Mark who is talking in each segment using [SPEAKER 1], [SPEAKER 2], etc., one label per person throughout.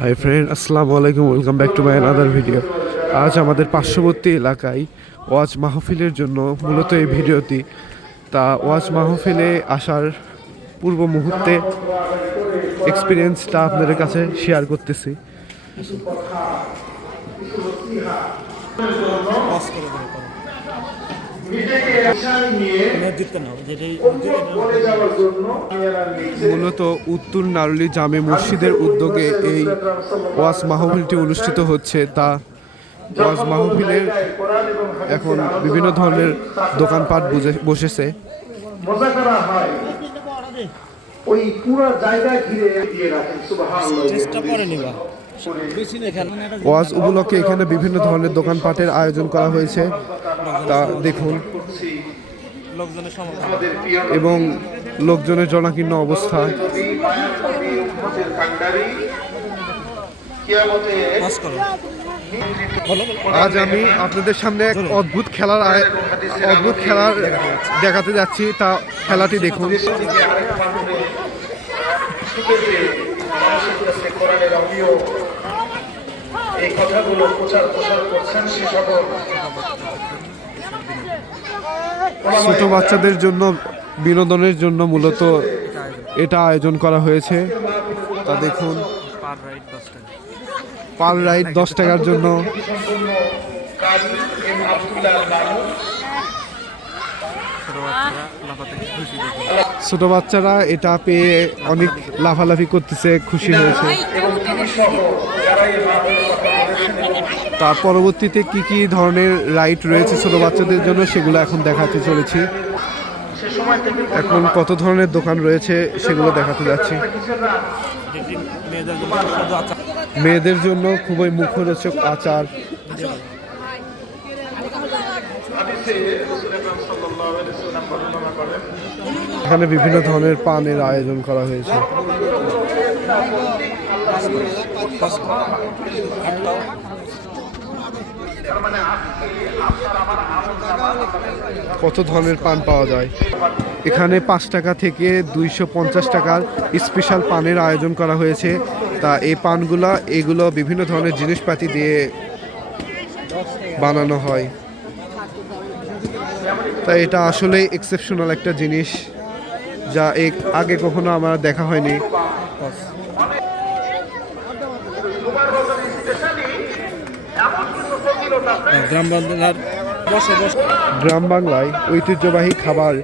[SPEAKER 1] High friend আসসালামু আলাইকুম welcome back to my another video আজ আমাদের পার্শ্ববর্তী এলাকায় ওয়াজ মাহফিলের জন্য মূলত এই ভিডিওটি। তা ওয়াজ মাহফিলে আসার পূর্ব মুহূর্তে এক্সপিরিয়েন্সটা আপনাদের কাছে শেয়ার করতেছি। মূলত উত্তর নারুলি জামে মসজিদের উদ্যোগে এই ওয়াজ মাহফিলটি অনুষ্ঠিত হচ্ছে। তা ওয়াজ মাহফিলের এখন বিভিন্ন ধরনের দোকানপাট বসেছে।
[SPEAKER 2] ওই পুরো জায়গা ঘিরে দিয়ে রাখেন
[SPEAKER 3] চেষ্টা
[SPEAKER 1] ওয়াজ উপলক্ষে এখানে বিভিন্ন ধরনের দোকানপাটের আয়োজন করা হয়েছে। তা দেখুন। এবং লোকজনের জনাকীর্ণ অবস্থা। আজ আমি আপনাদের সামনে এক অদ্ভুত খেলার অদ্ভুত খেলার দেখাতে যাচ্ছি। তা খেলাটি দেখুন।
[SPEAKER 2] এই কথাগুলো প্রচার প্রসার করছেন সে সকল
[SPEAKER 1] ছোট বাচ্চাদের জন্য বিনোদনের জন্য মূলত এটা আয়োজন করা হয়েছে। তা দেখুন।
[SPEAKER 3] পার রাইড দশ
[SPEAKER 1] টাকার জন্য।
[SPEAKER 3] ছোটো বাচ্চারা
[SPEAKER 1] এটা পেয়ে অনেক লাফালাফি করতেছে, খুশি হয়েছে। তার পরবর্তীতে কি কি ধরনের রাইড রয়েছে ছোট বাচ্চাদের জন্য সেগুলো এখন দেখাতে চলেছি। এখন কত ধরনের দোকান রয়েছে সেগুলো দেখাতে যাচ্ছি।
[SPEAKER 3] মেয়েদের জন্য
[SPEAKER 1] খুবই মুখরোচক আচার। এখানে বিভিন্ন ধরনের পানের আয়োজন করা হয়েছে। কত ধরনের পান পাওয়া যায়? এখানে পাঁচ টাকা থেকে দুইশো পঞ্চাশ টাকার স্পেশাল পানের আয়োজন করা হয়েছে। তা এই পানগুলা, এগুলো বিভিন্ন ধরনের জিনিসপাতি দিয়ে বানানো হয়। তাই এটা আসলে এক্সেপশনাল একটা জিনিস যা এক আগে কখনো আমার দেখা হয়নি।
[SPEAKER 3] গ্রাম বাংলার
[SPEAKER 1] বাংলায় ঐতিহ্যবাহী খাবার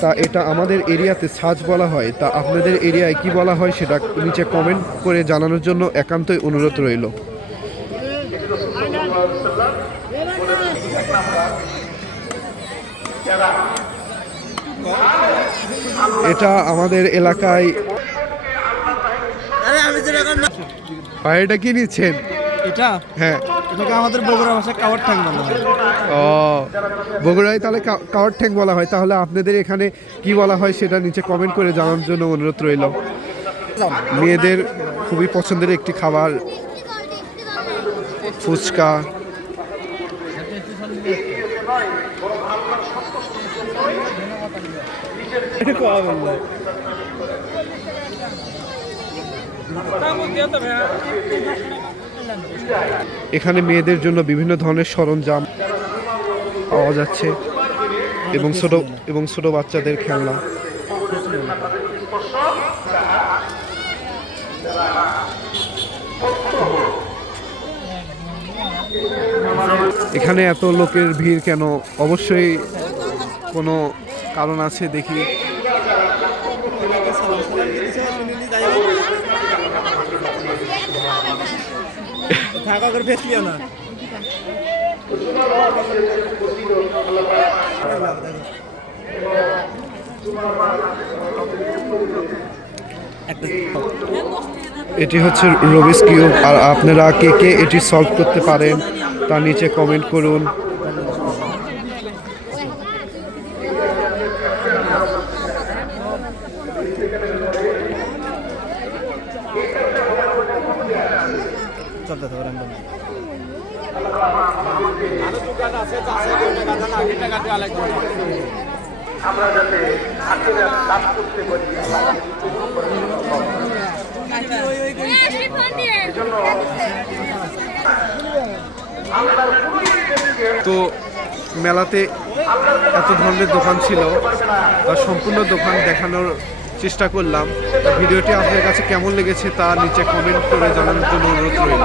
[SPEAKER 1] তা এটা আমাদের এরিয়াতে সাজ বলা হয়। তা আপনাদের এরিয়ায় কি বলা হয় সেটা নিচে কমেন্ট করে জানানোর জন্য একান্তই অনুরোধ রইল। এটা আমাদের এলাকায়
[SPEAKER 3] আরে আমি
[SPEAKER 1] পায়েটা কি নিচ্ছেন?
[SPEAKER 3] এটা?
[SPEAKER 1] হ্যাঁ।
[SPEAKER 3] এটাকে আমাদের বগুড়া ভাষায় কাওয়ার ঠ্যাং বলা হয়?
[SPEAKER 1] ও বগুড়ায় তাহলে কা- কাওয়ার ঠ্যাং বলা হয়। তাহলে আপনাদের এখানে কি বলা হয় সেটা নিচে কমেন্ট করে জানানোর জন্য অনুরোধ রইল। মেয়েদের খুবই পছন্দের একটি খাবার। ফুচকা। এখানে মেয়েদের জন্য বিভিন্ন ধরনের সরঞ্জাম পাওয়া যাচ্ছে এবং ছোট এবং ছোট বাচ্চাদের খেলনা। এখানে এত লোকের ভিড় কেন? অবশ্যই কোনো কারণ আছে দেখি। এটি হচ্ছে রবিস কিউব। আর আপনারা কে কে এটি সলভ করতে পারেন তা নিচে কমেন্ট করুন।
[SPEAKER 2] আমরা যাতে করতে পারি
[SPEAKER 1] তো মেলাতে এত ধরনের দোকান ছিল সম্পূর্ণ দোকান দেখানোর চেষ্টা করলাম। ভিডিওটি আপনার কাছে কেমন লেগেছে তা নিচে কমেন্ট করে জানানোর জন্য অনুরোধ রইল।